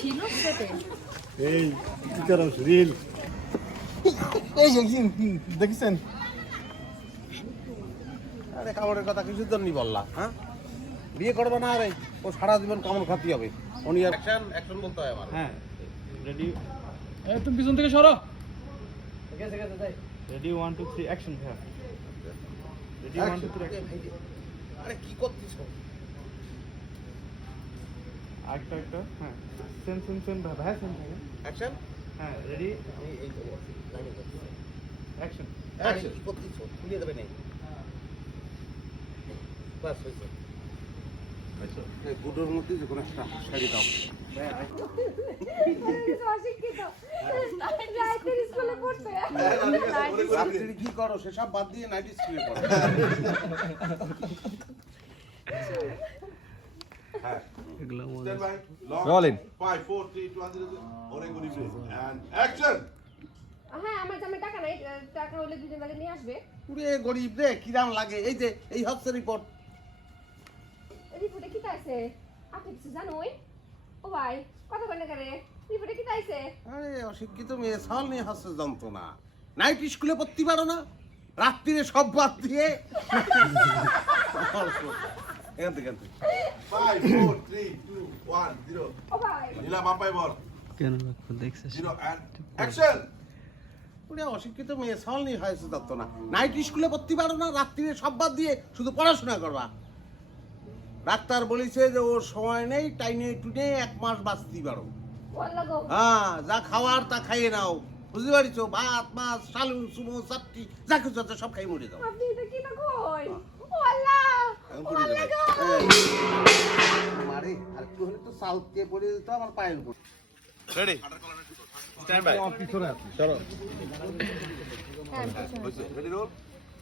ছিল সেটে এই কি করো রিল এই দেখছেন আরে কামড়ের কথা কিছুর জন্যই বললা হ্যাঁ বিয়ে করবে না রে ও সারা জীবন কামড় খাতি হবে উনি আর অ্যাকশন অ্যাকশন বলতে হয় আমার হ্যাঁ রেডি তুমি পিছন থেকে সরো। ঠিক আছে তাই রেডি 1 2 3 অ্যাকশন হ্যাঁ রেডি 1 2 3 অ্যাকশন আরে কি করছিস একটা হ্যাঁ সেন ভাই হ্যাঁ সেন থাকে অ্যাকশন হ্যাঁ রেডি এই তো লাইনে করছি অ্যাকশন অ্যাকশন কি করছিস খুলিয়ে দেবে নেই বাস হয়েছে এই গুডোর মধ্যে যে কোনো একটা শাড়ি দাও রাত্রি কি করো সেসব বাদ দিয়ে নাইট স্কুলে পড়ো হ্যাঁ Rolling. 5 4 3 2 1 ওরে গরি ব্রেক এন্ড অ্যাকশন হ্যাঁ আমার জামে টাকা নাই, টাকা হলে দুজন লাগে নিয়ে আসবে। পুরে গরিব রে কিরাম লাগে এই যে এই হচ্ছে রিপোর্ট রিপোর্টে কি তাইছে আপনি কিছু জানোই? ও ভাই কথা কই না করে রিপোর্টে কি তাইছে? আরে অশিক্ষিত মেয়ে সাল নিয়ে হচ্ছে যন্ত্রণা নাইট স্কুলে পড়তে পারো না রাত্রিরে সব বাদ দিয়ে এখান থেকে 5 4 3 2 1 0 ও ভাই নীলা মাপাই বল কেন রাখো দেখছিস 0 এন্ড অ্যাকশন পুরে অশিক্ষিত মেয়ে সাল নিয়ে হয়েছে যন্ত্রণা নাইট স্কুলে পড়তে পারো না রাত্রিরে সব বাদ দিয়ে শুধু পড়াশোনা করবা ডাক্তার বলেছে যে ওর সময় নেই টাইনে টুনে 1 মাস বাঁচতে পারো ওয়াল্লাহ গো হ্যাঁ যা খাওয়ার তা খাইয়ে নাও বুঝতে পারিছো ভাত মাছ শালু সুমো চাপটি যা কিছু আছে সব খাই মরে যাও আপনি এটা কি না কই? ও আল্লাহ ও আল্লাহ গো মারে আর একটু হলে তো সাউথ কে পড়ে যেত আমার পায়ের উপর Ready? Stand by. পিছনে আছে চলো। রেডি রোল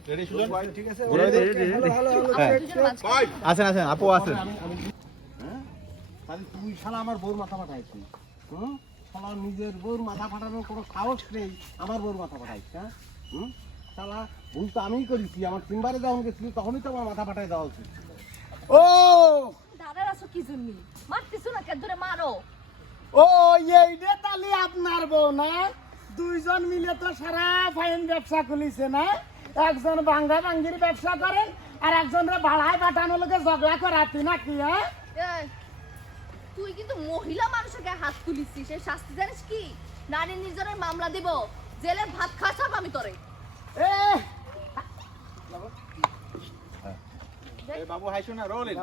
Ready, শুনুন। ঠিক আছে Five. আছেন আপু আছেন। হ্যাঁ তাহলে তুই শালা আমার বউর মাথা ফাটাইছিস হুম শালা নিজের বউর মাথা ফাটানোর কোনো সাহস নেই আমার বউর মাথা ফাটাইছ হ্যাঁ শালা ভুল তো আমিই করেছি আমার তিনবারে যখন গেছিলি তখনই তো আমার মাথা ফাটাই দেওয়া উচিত ও দাঁড়ার আছো কি জন্য মারতেছো না কেন ধরে মারো ও এইটা তাহলে আপনার বউ না দুইজন মিলে তো সারা ফাইন ব্যবসা খুলিছে না একজন বাঙ্গা বাঙ্গির ব্যবসা করেন আর একজনরে ভাড়ায় পাঠানো লোকে ঝগড়া করাতি নাকি হ্যাঁ এই, তুই কিন্তু মহিলা মানুষের গায়ে হাত তুলিছিস সেই শাস্তি জানিস কি নারী নির্যাতনের মামলা দিব জেলের ভাত খাসাব আমি তোরে এ এই বাবু হাইছো না রোলিং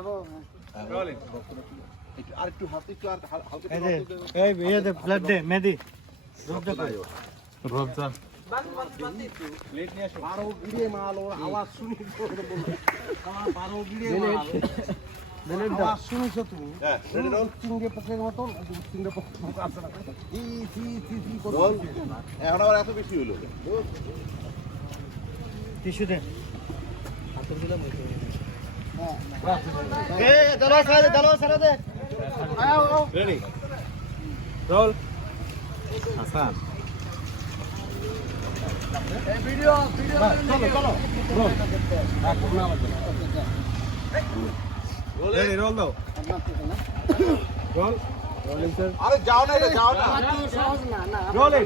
রোলিং আর একটু হাত একটু আর হালকা এই এই দে ব্লাড দে মেদি রূপ দে রবজা প্লেট নিয়ে আসো 12 গিরে মাল ওর আওয়াজ শুনি আমার 12 গিরে মাল আওয়াজ শুনেছো তুমি হ্যাঁ রেডি রোল চিংড়ি পোকের মতন চিংড়ি পোক আছে না ই করে রোল এখন আবার এত বেশি হলো টিস্যু দে এ চলো সারা দে ready roll Hasan ready roll দাও রোল রোলিং স্যার আরে যাও না এটা যাও না রোলিং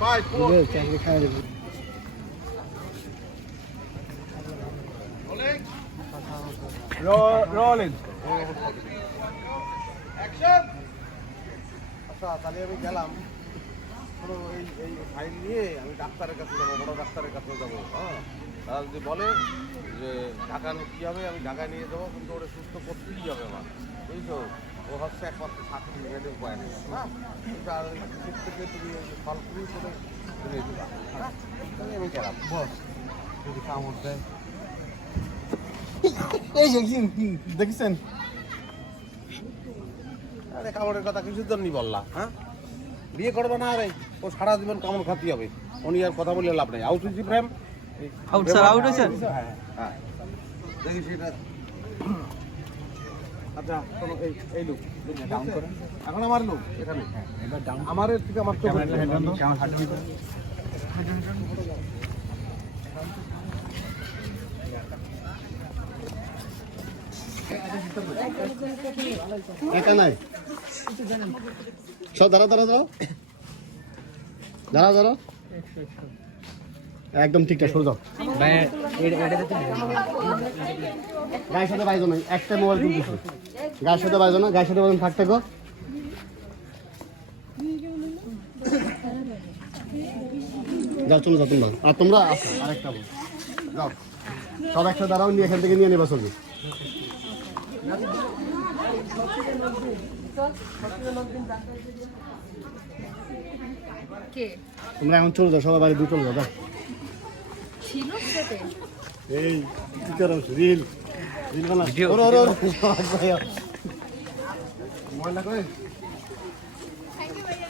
5 4 চাকরি খাই দেব রোলিং অ্যাকশন আচ্ছা তাহলে আমি গেলাম কোনো এই ফাইল নিয়ে আমি ডাক্তারের কাছে যাবো বড় ডাক্তারের কাছে যাবো হ্যাঁ তারা যদি বলে যে ঢাকা কী হবে আমি ঢাকায় নিয়ে যাবো কিন্তু ওটা সুস্থ করতেই হবে আমার বুঝছো ও হচ্ছে একমাত্র সার্টিফিকেটের উপায় নেই হ্যাঁ কিন্তু আর সেদিক থেকে তুমি ফল ফ্রি করে তুমি দিবা হ্যাঁ তাহলে আমি গেলাম বস যদি কামড় দেয় এই দেখছেন আরে কামড়ের কথা কিছুর জন্যই বললা হ্যাঁ বিয়ে করবে না রে ও সারা জীবন কামড় খাতি হবে উনি আর কথা বলে লাভ নেই আউট হয়েছি প্রেম আউট স্যার আউট হয়েছে হ্যাঁ দেখি সেটা আচ্ছা শোনো এই লোক ডাউন করেন এখন আমার লোক এখানে আমার এর থেকে আমার চোখ এটা নাই সব দাঁড়াও একদম ঠিকঠাক সরে যাও গায়ের সাথে বাইজো না, একটা মোবাইল কিনতেছি, গায়ের সাথে বাইজো না, গায়ের সাথে বাইজো থাকতে গো। যাও চলো যাও তোমরা, আর তোমরা আসো আরেকটা বল যাও, সব একসাথে দাঁড়াও, নিয়ে এখান থেকে নিয়ে নেবা ছবি। কে তোমরা এখন চলে যাও, সবাই বাড়ি দিয়ে চলে যাও, যাও। ছিল সেতে এই কি করো রিল বানা মোবাইলটা করে থ্যাংক ইউ ভাইয়া